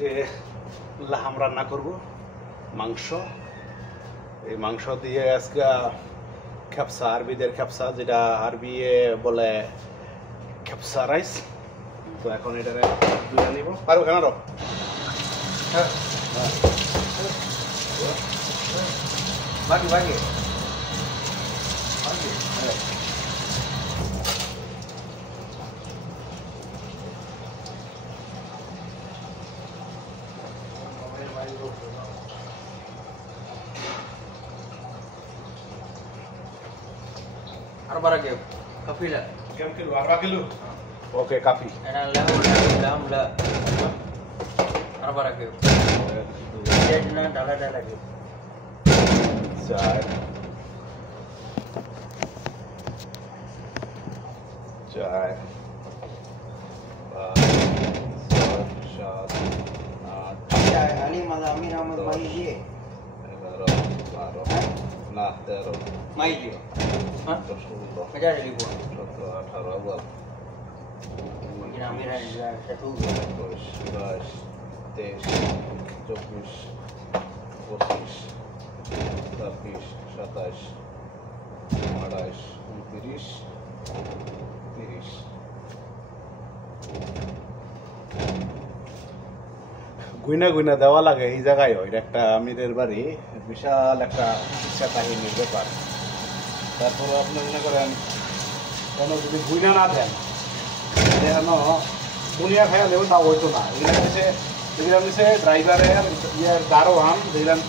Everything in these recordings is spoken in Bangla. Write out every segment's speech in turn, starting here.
আজকে লাহাম রান্না করব মাংস। এই মাংস দিয়ে আজকে খেপসা, আরবিদের খেপসা, যেটা আরবি বলে খেপসা রাইস। তো এখন এটা ধুয়ে নিব। পারো কেন রো? হ্যাঁ বাকি বাকি Arba lagi, kafi lah. Berapa kilo? 4 kilo. Oke, kafi. Enak lah. Arba lagi. Jadi na dala lagi. 4 4 Ya, ini malam ini ramai mai dia. 11 12 nah 13 Mai dia. Hah? 16 Kerja ada libu. 17 18 buat Mungkin amira satu. 22 23 24 25 26 27 28 29 30 guinea guinea দেওয়া লাগে এই জায়গায়। ওইটা একটা আমিরের বাড়ি, বিশাল একটা ইচ্ছা কাহিনীর ব্যাপার। তারপরে আপনি মনে করেন কোনো যদি গুইনা না দেন যেন দুনিয়া খাইয়া দেবো, তা হইতো না। এগুলো নিচে ড্রাইভারের ইয়ের দারোয়ান, যেগুলাম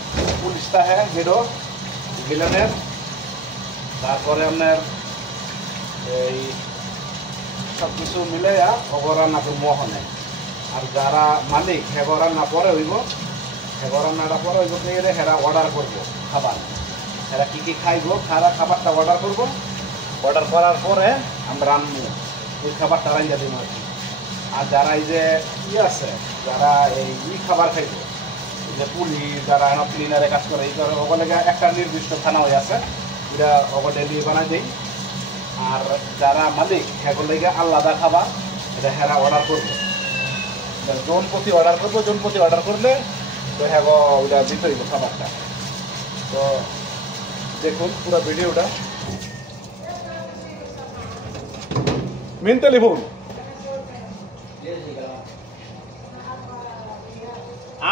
পুলিশটা হ্যাঁ গেডো গিলানের, তারপরে আপনার এই সব কিছু মিলে অবরান্নাকে মোহনে। আর যারা মালিক হেগো রান্না পরে হইব, হেগো রান্নাটা পরে হইব গেলে হেরা অর্ডার করবো খাবার। হেরা কী কী খাইব, খাবারটা অর্ডার করবো। অর্ডার করার পরে আমরা রান্না ওই খাবারটা রান্না দিব আর কি। আর যারা এই যে আছে, যারা এই খাবার খাইব, এই যে পুলিশ যারা ক্লিনারে কাজ করে, এই করে ওগুলো একটা নির্দিষ্ট খানা হয়ে আছে, এটা ওগুলো ডেলি বানাই দেই। আর যারা মালিক হেগুলো লেগে আলাদা খাবার, এটা হেরা অর্ডার করবো। জনপতি অর্ডার করবো, জনপতি অর্ডার করলে তো হ্যাঁ ওইটা দিতে হইব খাবারটা। তো দেখুন পুরো ভিডিওটা। মেন টেলিফোন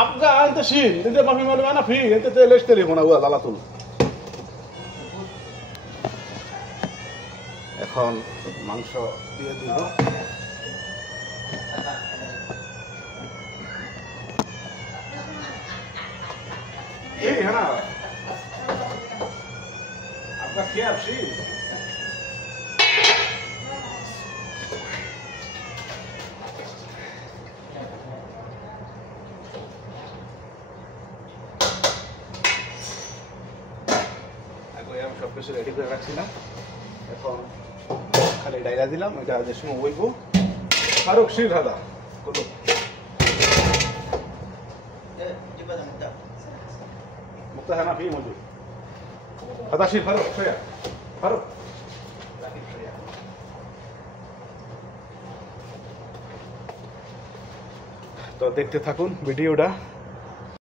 आपका अंत शीन इंते माफी मालूम है ना फी इंते तेलेश टेलीफोन हुआ लालातुल। এখন মাংস দিয়ে দিব। ये है ना आपका क्या शीन সব কিছু রেডি করে রাখছিলাম। এখন খালি ডাইলা দিলাম, ওইটা যে সময় বইব। ফারুক শির হাদা কত মুক্তা है ना फी मौजूद हदा शिर फारूक शया फारूक তো দেখতে থাকুন ভিডিওটা।